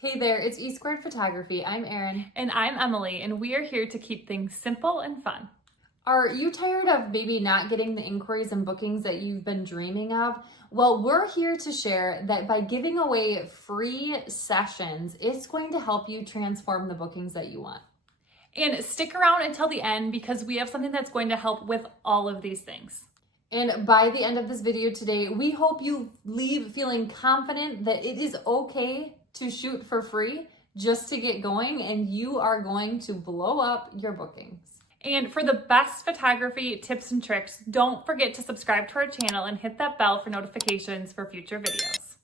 Hey there, it's E Squared Photography. I'm Erin. And I'm Emily, and we are here to keep things simple and fun. Are you tired of maybe not getting the inquiries and bookings that you've been dreaming of? Well, we're here to share that by giving away free sessions, it's going to help you transform the bookings that you want. And stick around until the end because we have something that's going to help with all of these things. And by the end of this video today, we hope you leave feeling confident that it is okay to shoot for free just to get going, and you are going to blow up your bookings. And for the best photography tips and tricks, don't forget to subscribe to our channel and hit that bell for notifications for future videos.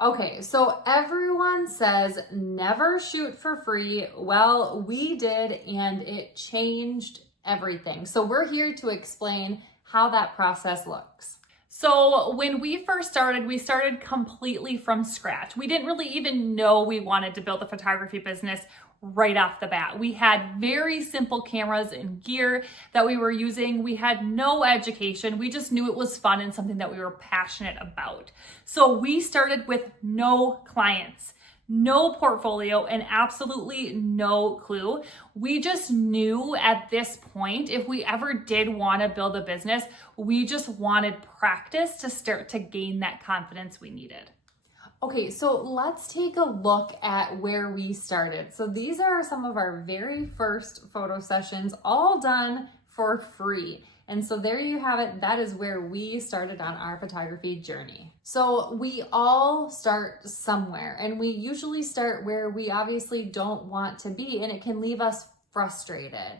Okay, so everyone says never shoot for free. Well, we did, and it changed everything. So we're here to explain how that process looks. So when we first started, we started completely from scratch. We didn't really even know we wanted to build a photography business right off the bat. We had very simple cameras and gear that we were using. We had no education. We just knew it was fun and something that we were passionate about. So we started with no clients, no portfolio, and absolutely no clue. We just knew at this point, if we ever did want to build a business, we just wanted practice to start to gain that confidence we needed. Okay, so let's take a look at where we started. So these are some of our very first photo sessions, all done for free. And so there you have it. That is where we started on our photography journey. So we all start somewhere, and we usually start where we obviously don't want to be, and it can leave us frustrated.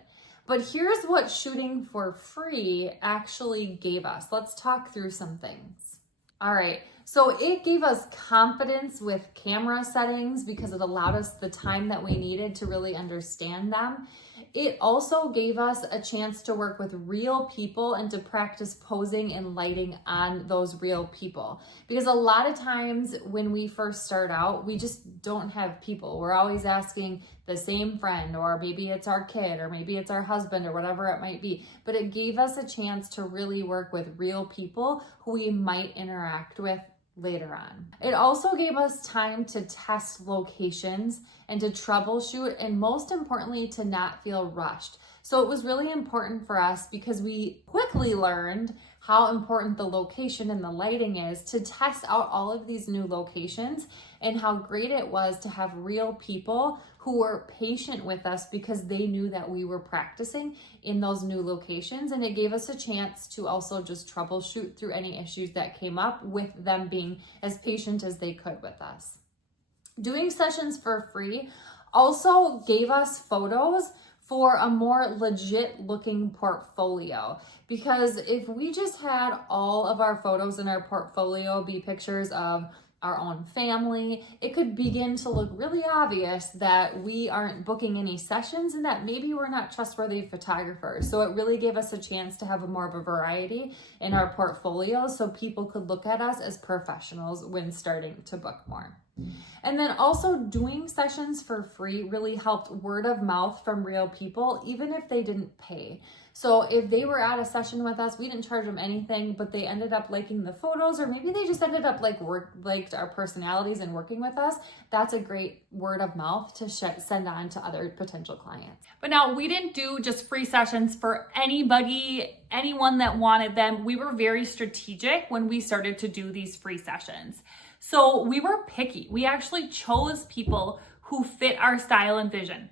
But here's what shooting for free actually gave us. Let's talk through some things. All right, so it gave us confidence with camera settings because it allowed us the time that we needed to really understand them. It also gave us a chance to work with real people and to practice posing and lighting on those real people. Because a lot of times when we first start out, we just don't have people. We're always asking the same friend, or maybe it's our kid, or maybe it's our husband, or whatever it might be. But it gave us a chance to really work with real people who we might interact with later on. It also gave us time to test locations and to troubleshoot, and most importantly, to not feel rushed. So it was really important for us because we quickly learned how important the location and the lighting is to test out all of these new locations, and how great it was to have real people who were patient with us because they knew that we were practicing in those new locations. And it gave us a chance to also just troubleshoot through any issues that came up with them being as patient as they could with us. Doing sessions for free also gave us photos for a more legit looking portfolio, because if we just had all of our photos in our portfolio be pictures of our own family, it could begin to look really obvious that we aren't booking any sessions and that maybe we're not trustworthy photographers. So it really gave us a chance to have more of a variety in our portfolio so people could look at us as professionals when starting to book more. And then also doing sessions for free really helped word of mouth from real people, even if they didn't pay. So if they were at a session with us, we didn't charge them anything, but they ended up liking the photos, or maybe they just ended up liked our personalities and working with us. That's a great word of mouth to send on to other potential clients. But now, we didn't do just free sessions for anybody, anyone that wanted them. We were very strategic when we started to do these free sessions. So we were picky. We actually chose people who fit our style and vision.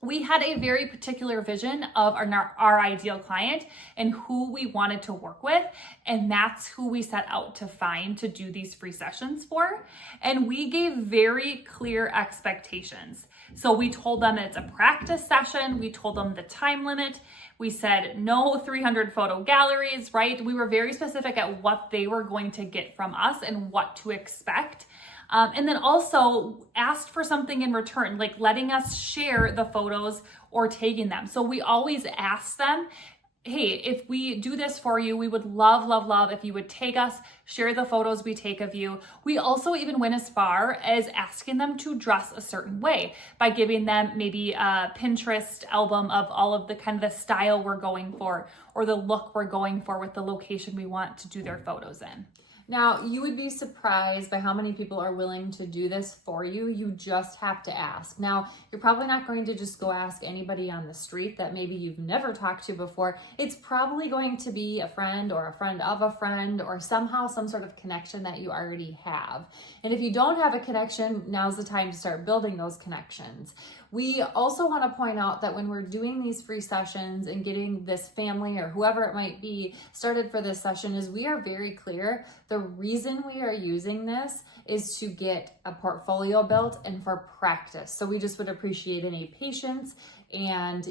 We had a very particular vision of our ideal client and who we wanted to work with, and that's who we set out to find to do these free sessions for. And we gave very clear expectations. So we told them it's a practice session. We told them the time limit. We said no 300 photo galleries, right? We were very specific at what they were going to get from us and what to expect. And then also asked for something in return, like letting us share the photos or tagging them. So we always ask them, hey, if we do this for you, we would love, love, love if you would tag us, share the photos we take of you. We also even went as far as asking them to dress a certain way by giving them maybe a Pinterest album of all of the kind of the style we're going for or the look we're going for with the location we want to do their photos in. Now, you would be surprised by how many people are willing to do this for you. You just have to ask. Now, you're probably not going to just go ask anybody on the street that maybe you've never talked to before. It's probably going to be a friend or a friend of a friend or somehow some sort of connection that you already have. And if you don't have a connection, now's the time to start building those connections. We also want to point out that when we're doing these free sessions and getting this family or whoever it might be started for this session is we are very clear. The reason we are using this is to get a portfolio built and for practice. So we just would appreciate any patience and,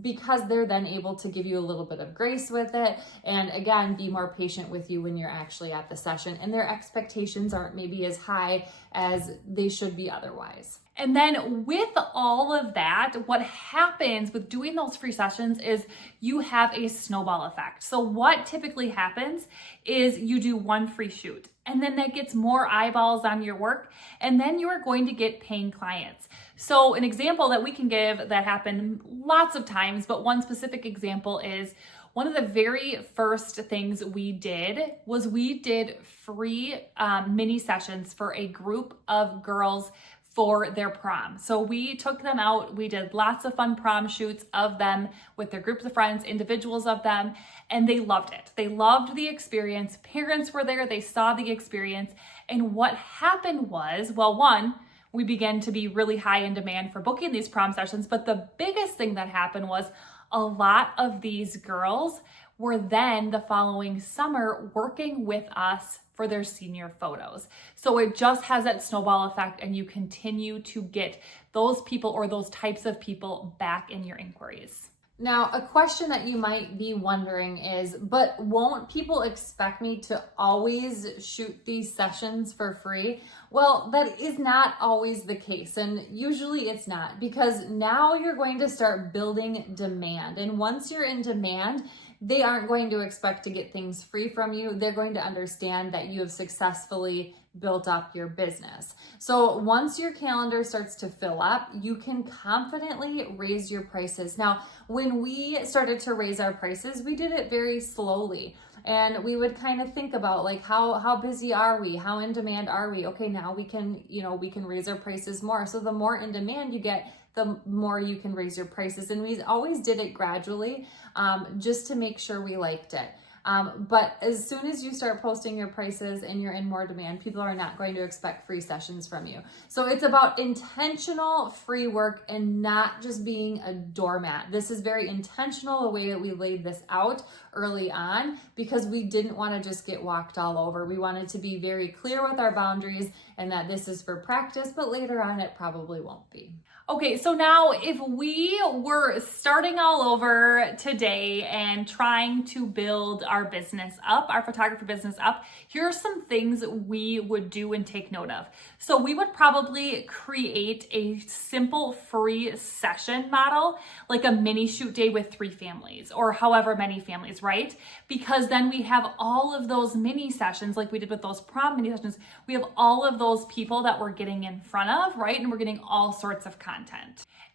because they're then able to give you a little bit of grace with it. And again, be more patient with you when you're actually at the session and their expectations aren't maybe as high as they should be otherwise. And then with all of that, what happens with doing those free sessions is you have a snowball effect. So what typically happens is you do one free shoot and then that gets more eyeballs on your work and then you are going to get paying clients. So an example that we can give that happened lots of times, but one specific example is one of the very first things we did was we did free mini sessions for a group of girls for their prom. So we took them out, we did lots of fun prom shoots of them with their groups of friends, individuals of them, and they loved it. They loved the experience. Parents were there, they saw the experience. And what happened was, well, one, we began to be really high in demand for booking these prom sessions, but the biggest thing that happened was a lot of these girls were then the following summer working with us for their senior photos. So it just has that snowball effect and you continue to get those people or those types of people back in your inquiries. Now, a question that you might be wondering is, but won't people expect me to always shoot these sessions for free? Well, that is not always the case, and usually it's not, because now you're going to start building demand. And once you're in demand, they aren't going to expect to get things free from you. They're going to understand that you have successfully built up your business. So once your calendar starts to fill up, you can confidently raise your prices. Now, when we started to raise our prices, we did it very slowly. And we would kind of think about like, how busy are we? How in demand are we? Okay, now we can raise our prices more. So the more in demand you get, the more you can raise your prices. And we always did it gradually, just to make sure we liked it. But as soon as you start posting your prices and you're in more demand, people are not going to expect free sessions from you. So it's about intentional free work and not just being a doormat. This is very intentional, the way that we laid this out early on, because we didn't want to just get walked all over. We wanted to be very clear with our boundaries and that this is for practice, but later on it probably won't be. Okay, so now if we were starting all over today and trying to build our business up, our photography business up, here are some things we would do and take note of. So we would probably create a simple free session model, like a mini shoot day with 3 families or however many families, right? Because then we have all of those mini sessions like we did with those prom mini sessions. We have all of those people that we're getting in front of, right? And we're getting all sorts of content.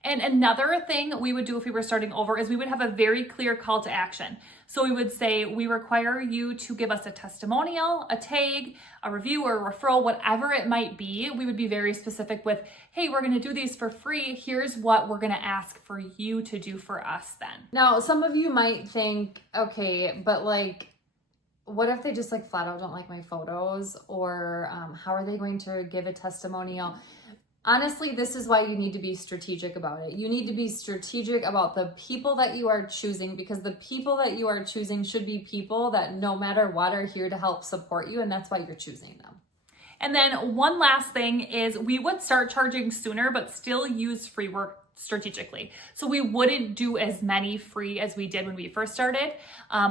And another thing we would do if we were starting over is we would have a very clear call to action. So we would say, we require you to give us a testimonial, a tag, a review, or a referral, whatever it might be. We would be very specific with, hey, we're going to do these for free. Here's what we're going to ask for you to do for us then. Now, some of you might think, okay, but like, what if they just like flat out don't like my photos? Or how are they going to give a testimonial? Honestly, this is why you need to be strategic about it. You need to be strategic about the people that you are choosing, because the people that you are choosing should be people that no matter what are here to help support you, and that's why you're choosing them. And then one last thing is we would start charging sooner, but still use free work strategically. So we wouldn't do as many free as we did when we first started.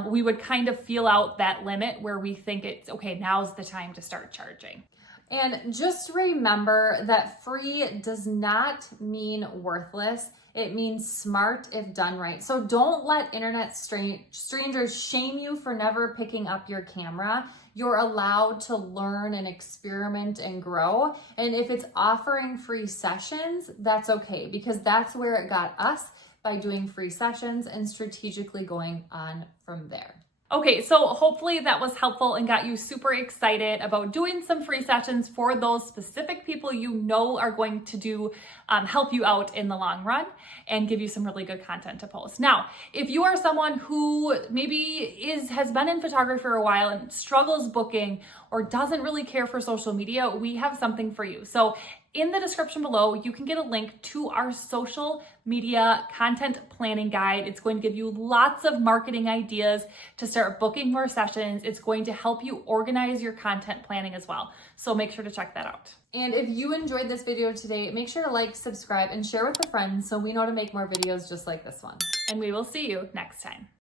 We would kind of feel out that limit where we think it's okay, now's the time to start charging. And just remember that free does not mean worthless. It means smart if done right. So don't let internet strangers shame you for never picking up your camera. You're allowed to learn and experiment and grow. And if it's offering free sessions, that's okay, because that's where it got us, by doing free sessions and strategically going on from there. Okay, so hopefully that was helpful and got you super excited about doing some free sessions for those specific people you know are going to help you out in the long run and give you some really good content to post. Now, if you are someone who maybe has been in photography for a while and struggles booking or doesn't really care for social media, we have something for you. So in the description below, you can get a link to our social media content planning guide. It's going to give you lots of marketing ideas to start booking more sessions. It's going to help you organize your content planning as well. So make sure to check that out. And if you enjoyed this video today, make sure to like, subscribe, and share with a friend so we know to make more videos just like this one. And we will see you next time.